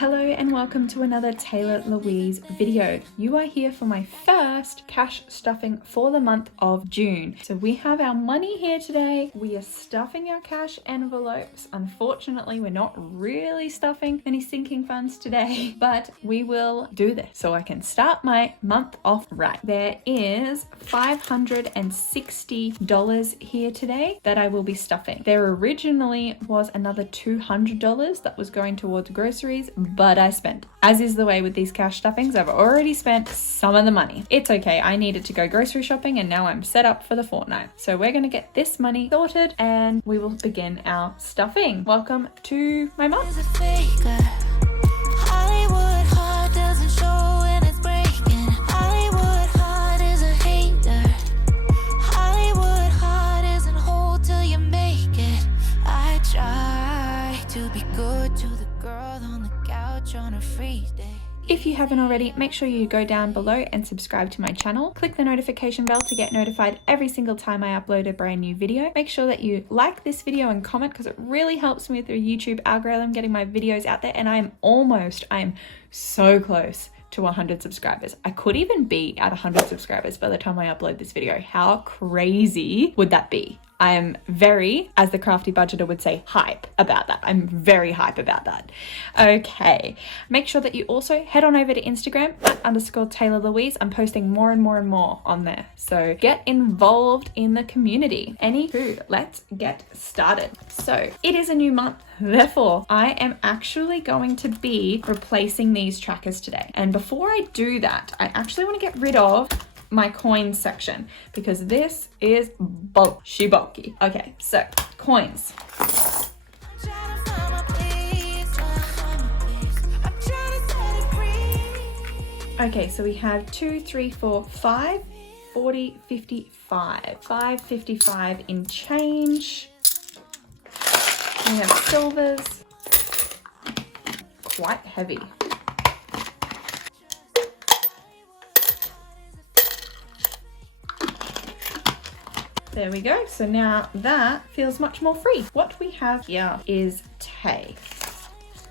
Hello and welcome to another Taylor Louise video. You are here for my first cash stuffing for the month of June. So we have our money here today. We are stuffing our cash envelopes. Unfortunately, we're not really stuffing any sinking funds today, but we will do this so I can start my month off right. There is $560 here today that I will be stuffing. There originally was another $200 that was going towards groceries, but I spent. As is the way with these cash stuffings, I've already spent some of the money. It's okay, I needed to go grocery shopping and now I'm set up for the fortnight. So we're going to get this money sorted and we will begin our stuffing. Welcome to my month. If you haven't already, make sure you go down below and subscribe to my channel. Click the notification bell to get notified every single time I upload a brand new video. Make sure that you like this video and comment because it really helps me with the YouTube algorithm getting my videos out there, and I am so close to 100 subscribers. I could even be at 100 subscribers by the time I upload this video. How crazy would that be? I am very, as the crafty budgeter would say, hype about that. I'm very hype about that. Okay, make sure that you also head on over to Instagram @_Taylor Louise. I'm posting more and more on there. So get involved in the community. Anywho, let's get started. So it is a new month. Therefore, I am actually going to be replacing these trackers today. And before I do that, I actually want to get rid of my coins section because this is bulky. Okay, so coins. Okay, so we have 2, 3, 4, 5, 40, 55. 555 in change. We have silvers. Quite heavy. There we go. So now that feels much more free. What we have here is Tay.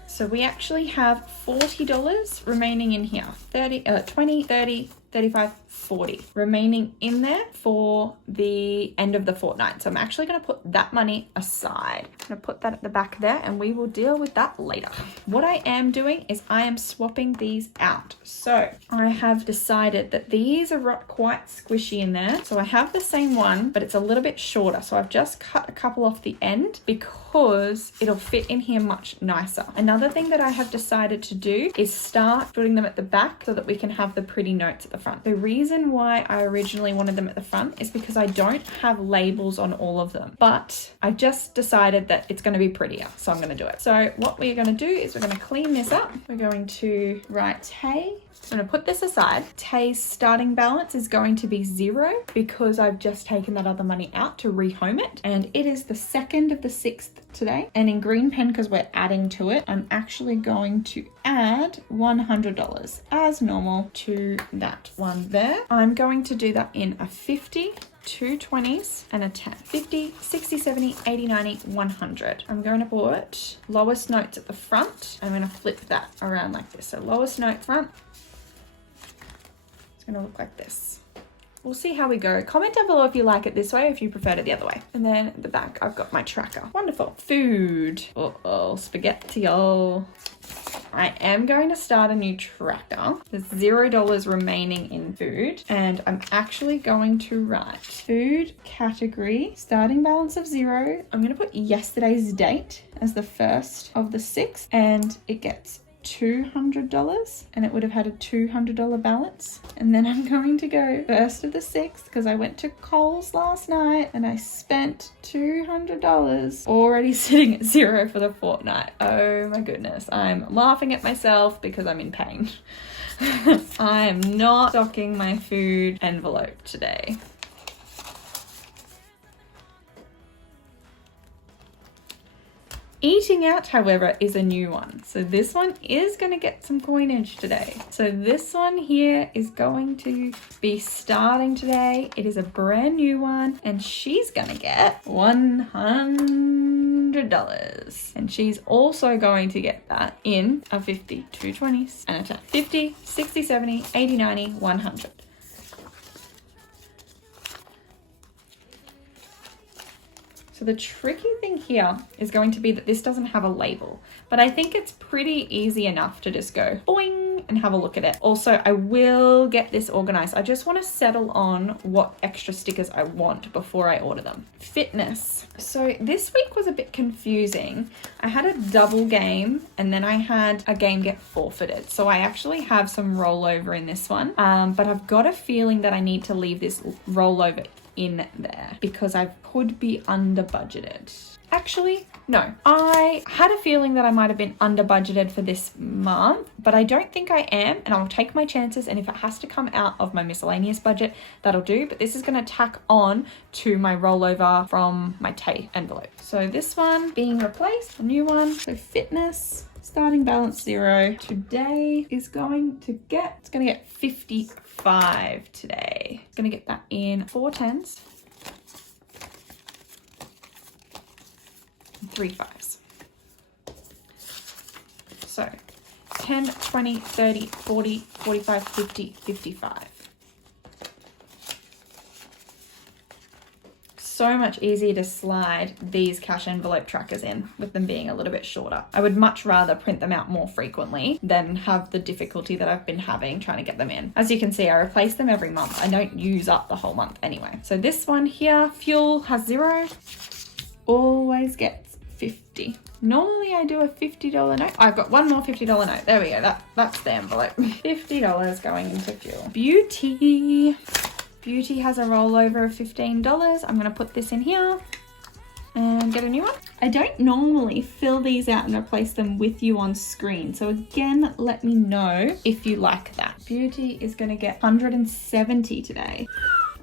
So we actually have $40 remaining in here. 20, 30, 35, 40 remaining in there for the end of the fortnight. So I'm actually going to put that money aside. I'm going to put that at the back there and we will deal with that later. What I am doing is I am swapping these out. So I have decided that these are quite squishy in there. So I have the same one, but it's a little bit shorter. So I've just cut a couple off the end because it'll fit in here much nicer. Another thing that I have decided to do is start putting them at the back so that we can have the pretty notes at the front. The reason why I originally wanted them at the front is because I don't have labels on all of them, but I just decided that it's going to be prettier, so I'm going to do it. So what we're going to do is we're going to clean this up. We're going to write Tay. I'm going to put this aside. Tay's starting balance is going to be 0 because I've just taken that other money out to rehome it, and it is the 2nd of the 6th today. And in green pen, because we're adding to it, I'm actually going to add $100 as normal to that one there. I'm going to do that in a 50, 2 20s and a 10. 50, 60, 70, 80, 90, 100. I'm going to put lowest notes at the front. I'm going to flip that around like this. So lowest note front. It's going to look like this. We'll see how we go. Comment down below if you like it this way or if you prefer it the other way. And then at the back, I've got my tracker. Wonderful. Food. Uh-oh, spaghetti. I am going to start a new tracker. There's $0 remaining in food. And I'm actually going to write food category, starting balance of 0. I'm going to put yesterday's date as the 1st of the 6th. And it gets $200 and it would have had a $200 balance. And then I'm going to go 1st of the 6th because I went to Coles last night and I spent $200 already sitting at 0 for the fortnight. Oh my goodness. I'm laughing at myself because I'm in pain. I am not stocking my food envelope today. Eating out, however, is a new one. So this one is going to get some coinage today. So this one here is going to be starting today. It is a brand new one and she's going to get $100. $100. And she's also going to get that in a 50, 2 20s, and a 10. 50, 60, 70, 80, 90, 100. So the tricky thing here is going to be that this doesn't have a label, but I think it's pretty easy enough to just go boing and have a look at it. Also, I will get this organized. I just want to settle on what extra stickers I want before I order them. Fitness. So this week was a bit confusing. I had a double game and then I had a game get forfeited. So I actually have some rollover in this one, but I've got a feeling that I need to leave this rollover in there because I could be under budgeted. Actually, no. I had a feeling that I might have been under budgeted for this month, but I don't think I am, and I'll take my chances, and if it has to come out of my miscellaneous budget, that'll do. But this is going to tack on to my rollover from my Tay envelope. So this one being replaced, a new one. So fitness, starting balance 0. Today is going to get, it's going to get 55 today. It's going to get that in 4 10s. 3 5s. So 10, 20, 30, 40, 45, 50, 55. So much easier to slide these cash envelope trackers in with them being a little bit shorter. I would much rather print them out more frequently than have the difficulty that I've been having trying to get them in. As you can see, I replace them every month. I don't use up the whole month anyway. So this one here, fuel has 0, always gets 50. Normally I do a $50 note. I've got one more $50 note. There we go. That's the envelope. $50 going into fuel. Beauty. Beauty has a rollover of $15. I'm going to put this in here and get a new one. I don't normally fill these out and replace them with you on screen. So again, let me know if you like that. Beauty is going to get 170 today.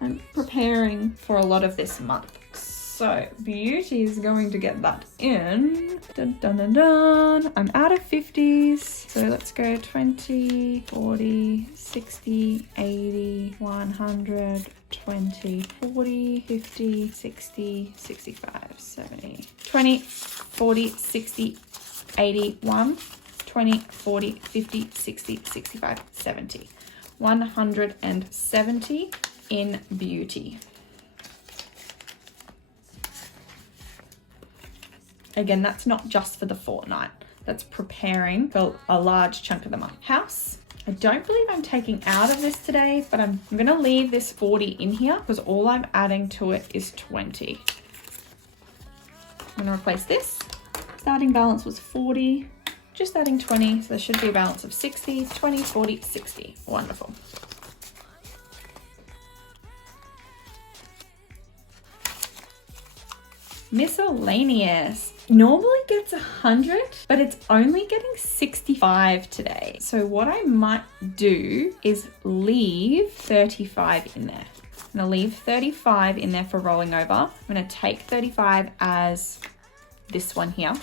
I'm preparing for a lot of this month. So Beauty is going to get that in. Dun, dun, dun, dun. I'm out of 50s. So let's go 20, 40, 60, 80, 100, 20, 40, 50, 60, 65, 70, 20, 40, 60, 80, 1, 20, 40, 50, 60, 65, 70. 170 in Beauty. Again, that's not just for the fortnight. That's preparing for a large chunk of the month. House. I don't believe I'm taking out of this today, but I'm going to leave this 40 in here because all I'm adding to it is 20. I'm going to replace this. Starting balance was 40, just adding 20. So there should be a balance of 60, 20, 40, 60. Wonderful. Miscellaneous. Normally gets 100, but it's only getting 65 today. So what I might do is leave 35 in there. I'm gonna leave 35 in there for rolling over. I'm gonna take 35 as this one here,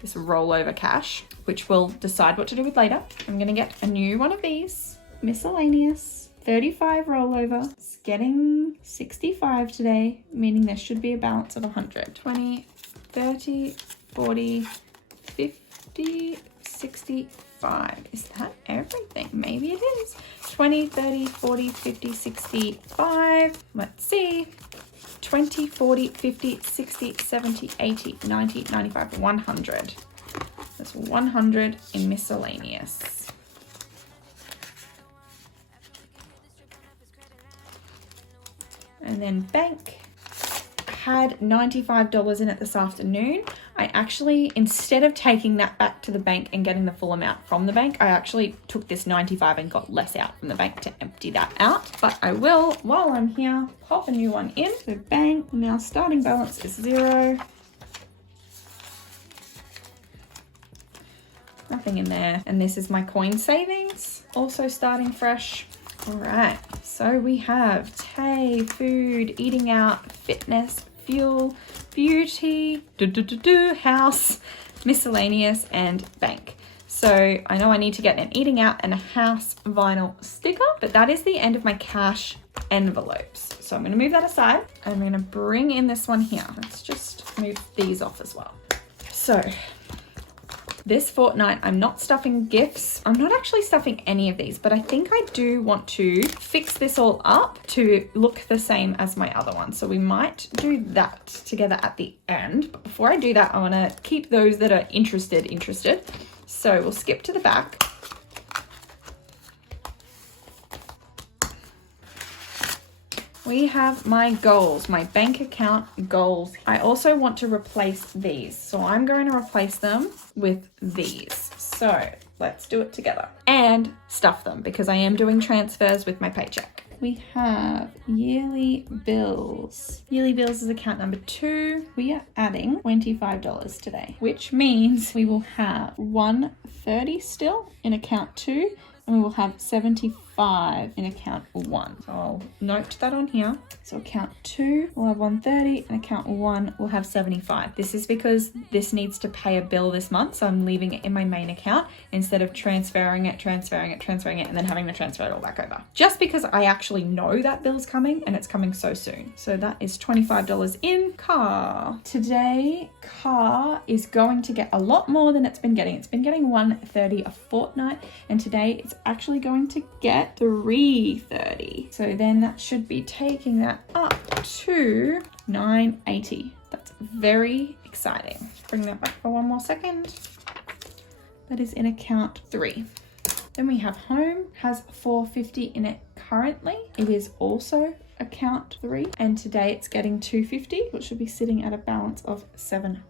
this rollover cash, which we'll decide what to do with later. I'm gonna get a new one of these, miscellaneous, 35 rollover. It's getting 65 today, meaning there should be a balance of 100. 20, 30, 40, 50, 65. Is that everything? Maybe it is. 20, 30, 40, 50, 65. Let's see. 20, 40, 50, 60, 70, 80, 90, 95, 100. That's 100 in miscellaneous. And then bank. Had $95 in it this afternoon. I actually, instead of taking that back to the bank and getting the full amount from the bank, I actually took this 95 and got less out from the bank to empty that out. But I will, while I'm here, pop a new one in. So bank, now starting balance is 0. Nothing in there. And this is my coin savings, also starting fresh. All right, so we have Tay, food, eating out, fitness, fuel, beauty, house, miscellaneous, and bank. So I know I need to get an eating out and a house vinyl sticker, but that is the end of my cash envelopes. So I'm going to move that aside. I'm going to bring in this one here. Let's just move these off as well. So this fortnight, I'm not stuffing gifts. I'm not actually stuffing any of these, but I think I do want to fix this all up to look the same as my other one. So we might do that together at the end. But before I do that, I want to keep those that are interested. So we'll skip to the back. We have my goals, my bank account goals. I also want to replace these. So I'm going to replace them with these. So let's do it together and stuff them because I am doing transfers with my paycheck. We have yearly bills. Yearly bills is account number 2. We are adding $25 today, which means we will have $130 still in account 2. And we will have 75 in account 1. So I'll note that on here. So account 2 will have 130 and account 1 will have 75. This is because this needs to pay a bill this month. So I'm leaving it in my main account instead of transferring it, and then having to transfer it all back over. Just because I actually know that bill's coming and it's coming so soon. So that is $25 in car. Today, car is going to get a lot more than it's been getting. It's been getting $130 a fortnight, and today it's actually going to get $330. So then that should be taking that up to $980. That's very exciting. Bring that back for one more second. That is in account 3. Then we have home, has $450 in it currently. It is also account 3, and today it's getting $250, which should be sitting at a balance of $700.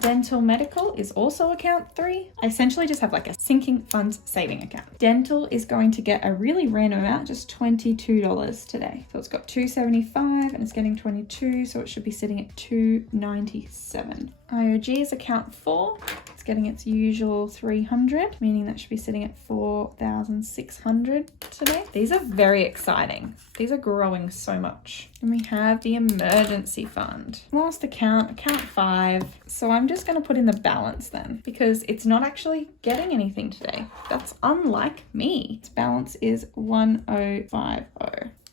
Dental medical is also account 3. I essentially just have like a sinking funds saving account. Dental is going to get a really random amount, just $22 today. So it's got $275 and it's getting 22, so it should be sitting at $297. IOG is account 4. It's getting its usual $300, meaning that should be sitting at $4,600 today. These are very exciting. These are growing so much. And we have the emergency fund. Last account, account 5. So I'm just going to put in the balance then because it's not actually getting anything today. That's unlike me. Its balance is 1050.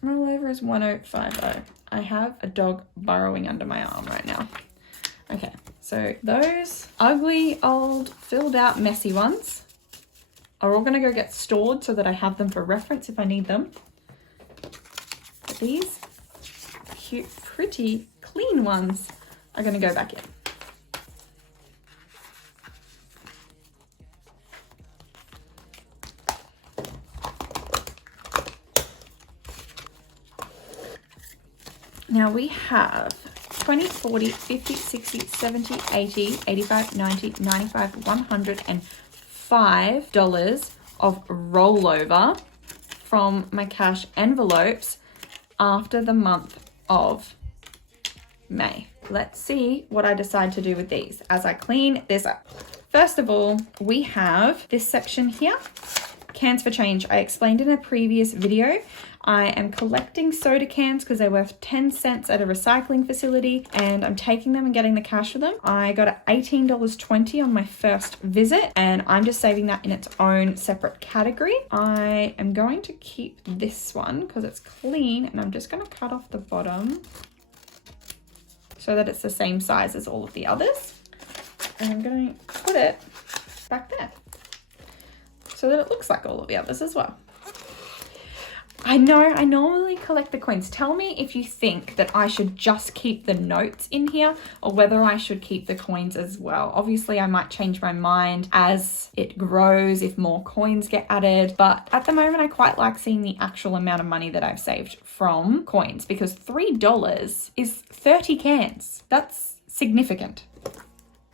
Rollover is 1050. I have a dog burrowing under my arm right now. Okay, so those ugly, old, filled out, messy ones are all gonna go get stored so that I have them for reference if I need them. But these cute, pretty, clean ones are gonna go back in. Now we have 20, 40, 50, 60, 70, 80, 85, 90, 95, $105 of rollover from my cash envelopes after the month of May. Let's see what I decide to do with these as I clean this up. First of all, we have this section here, cans for change. I explained in a previous video, I am collecting soda cans because they're worth 10 cents at a recycling facility and I'm taking them and getting the cash for them. I got $18.20 on my first visit and I'm just saving that in its own separate category. I am going to keep this one because it's clean and I'm just going to cut off the bottom so that it's the same size as all of the others. And I'm going to put it back there so that it looks like all of the others as well. I know I normally collect the coins. Tell me if you think that I should just keep the notes in here or whether I should keep the coins as well. Obviously, I might change my mind as it grows if more coins get added. But at the moment, I quite like seeing the actual amount of money that I've saved from coins because $3 is 30 cans. That's significant.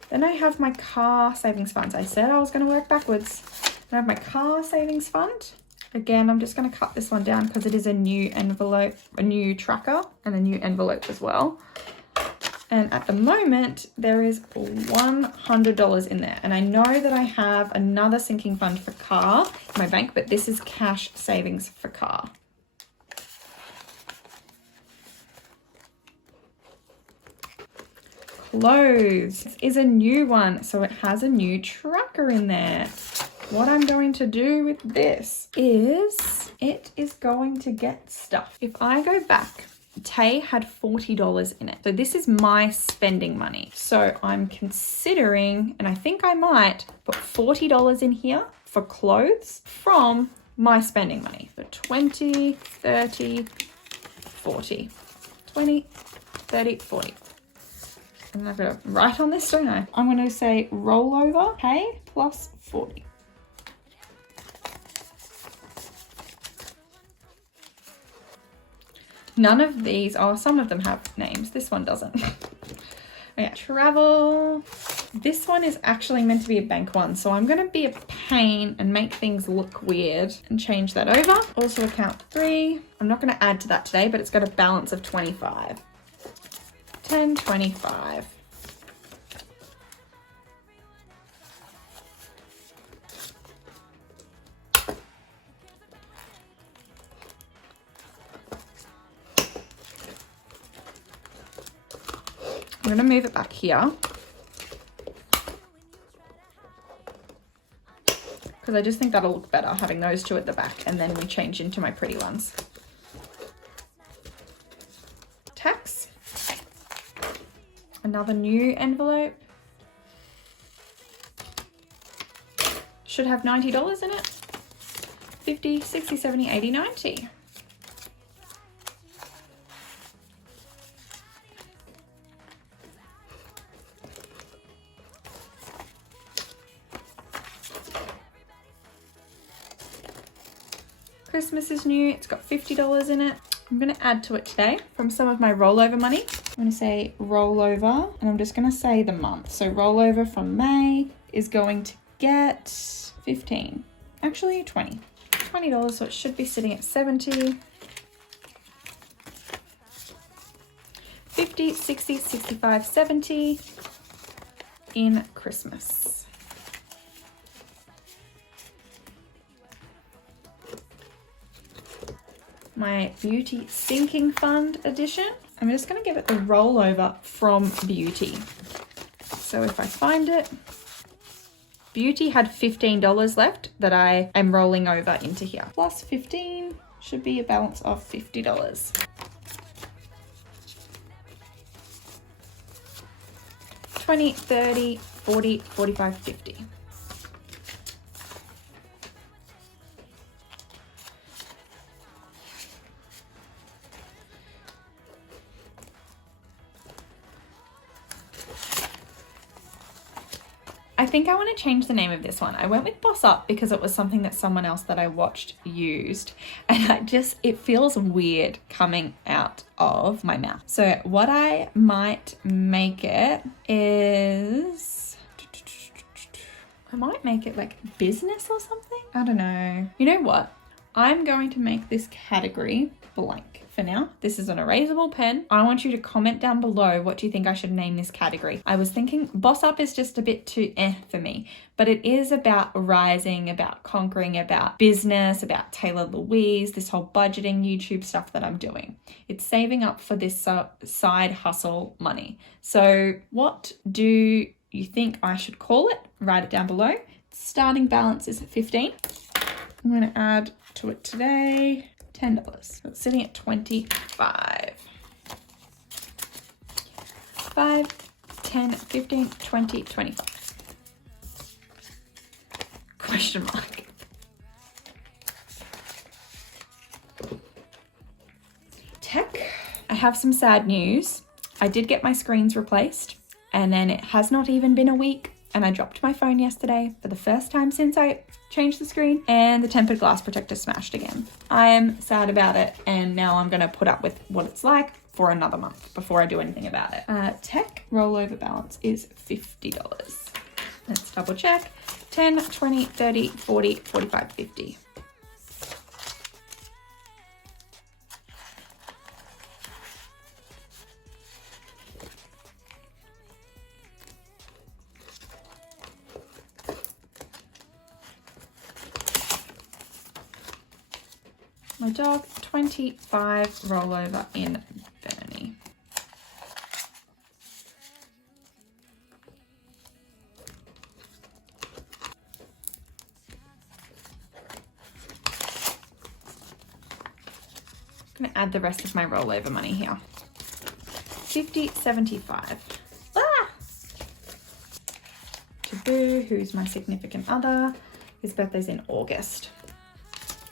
Then I have my car savings funds. I said I was going to work backwards. Then I have my car savings fund. Again, I'm just going to cut this one down because it is a new envelope, a new tracker and a new envelope as well. And at the moment, there is $100 in there. And I know that I have another sinking fund for car in my bank, but this is cash savings for car. Clothes is a new one, so it has a new tracker in there. What I'm going to do with this is it is going to get stuff. If I go back Tay had $40 in it. So this is my spending money. So I'm considering, and I think I might put $40 in here for clothes from my spending money. So 20, 30, 40. 20, 30, 40. And I've got to write on this, don't I? I'm going to say rollover pay plus 40. None of these, oh, some of them have names. This one doesn't. Okay, travel. This one is actually meant to be a bank one, so I'm going to be a pain and make things look weird and change that over. Also account 3. I'm not going to add to that today, but it's got a balance of 25. 10, 25. I'm going to move it back here because I just think that'll look better having those two at the back, and then we change into my pretty ones. Tax. Another new envelope. Should have $90 in it. 50, 60, 70, 80, 90. Christmas is new. It's got $50 in it. I'm going to add to it today from some of my rollover money. I'm going to say rollover, and I'm just going to say the month. So rollover from May is going to get 15. Actually, 20. $20, so it should be sitting at 70. 50, 60, 65, 70 in Christmas. My beauty sinking fund edition. I'm just going to give it the rollover from beauty. So if I find it, beauty had $15 left that I am rolling over into here. Plus 15 should be a balance of $50. $20, $30, $40, $45, $50. I think I want to change the name of this one. I went with Boss Up because it was something that someone else that I watched used, and it feels weird coming out of my mouth. So what I might make it is, I might make it like business or something. I don't know. You know what? I'm going to make this category blank. For now, this is an erasable pen. I want you to comment down below what do you think I should name this category. I was thinking Boss Up is just a bit too for me, but it is about rising, about conquering, about business, about Taylor Louise, this whole budgeting YouTube stuff that I'm doing. It's saving up for this side hustle money. So what do you think I should call it? Write it down below. Starting balance is 15. I'm going to add to it today $10. So it's sitting at 25. 5, 10, 15, 20, 25. Question mark. Tech. I have some sad news. I did get my screens replaced, and then it has not even been a week, and I dropped my phone yesterday for the first time since I changed the screen, and the tempered glass protector smashed again. I am sad about it, and now I'm going to put up with what it's like for another month before I do anything about it. Tech rollover balance is $50. Let's double check. 10, 20, 30, 40, 45, 50. My dog, 25 rollover in Bernie. I'm going add the rest of my rollover money here. $50.75. Ah! To Boo, who's my significant other. His birthday's in August.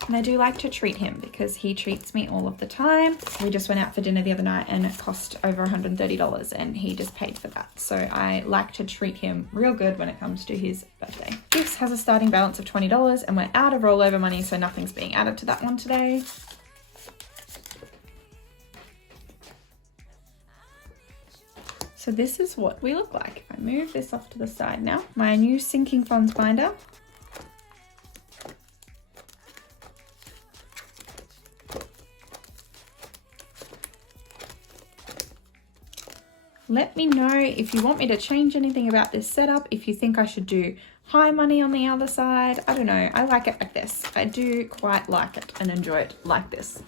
And I do like to treat him because he treats me all of the time. We just went out for dinner the other night and it cost over $130 and he just paid for that. So I like to treat him real good when it comes to his birthday. Gifts has a starting balance of $20 and we're out of rollover money, so nothing's being added to that one today. So this is what we look like. If I move this off to the side now, my new sinking funds binder. Let me know if you want me to change anything about this setup, if you think I should do high money on the other side. I don't know, I like it like this. I do quite like it and enjoy it like this.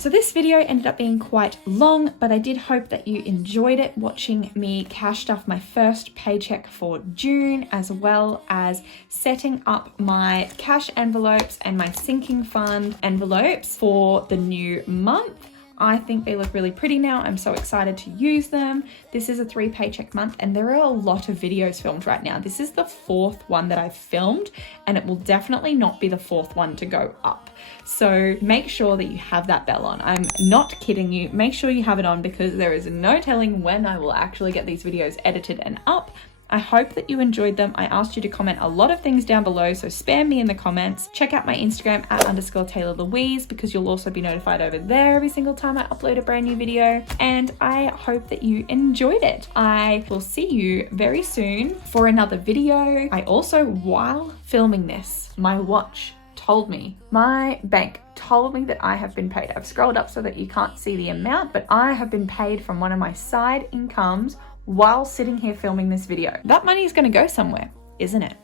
So this video ended up being quite long, but I did hope that you enjoyed it, watching me cash stuff my first paycheck for June, as well as setting up my cash envelopes and my sinking fund envelopes for the new month. I think they look really pretty now. I'm so excited to use them. This is a 3 paycheck month and there are a lot of videos filmed right now. This is the 4th one that I've filmed and it will definitely not be the 4th one to go up. So make sure that you have that bell on. I'm not kidding you. Make sure you have it on because there is no telling when I will actually get these videos edited and up. I hope that you enjoyed them. I asked you to comment a lot of things down below, so spam me in the comments. Check out my Instagram @_TaylorLouise because you'll also be notified over there every single time I upload a brand new video. And I hope that you enjoyed it. I will see you very soon for another video. I also, while filming this, my watch told me, my bank told me that I have been paid. I've scrolled up so that you can't see the amount, but I have been paid from one of my side incomes while sitting here filming this video. That money is going to go somewhere, isn't it?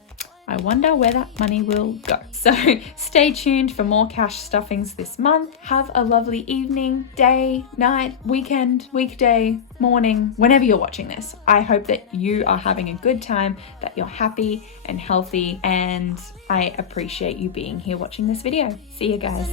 I wonder where that money will go. So stay tuned for more cash stuffings this month. Have a lovely evening, day, night, weekend, weekday, morning, whenever you're watching this. I hope that you are having a good time, that you're happy and healthy, and I appreciate you being here watching this video. See you guys.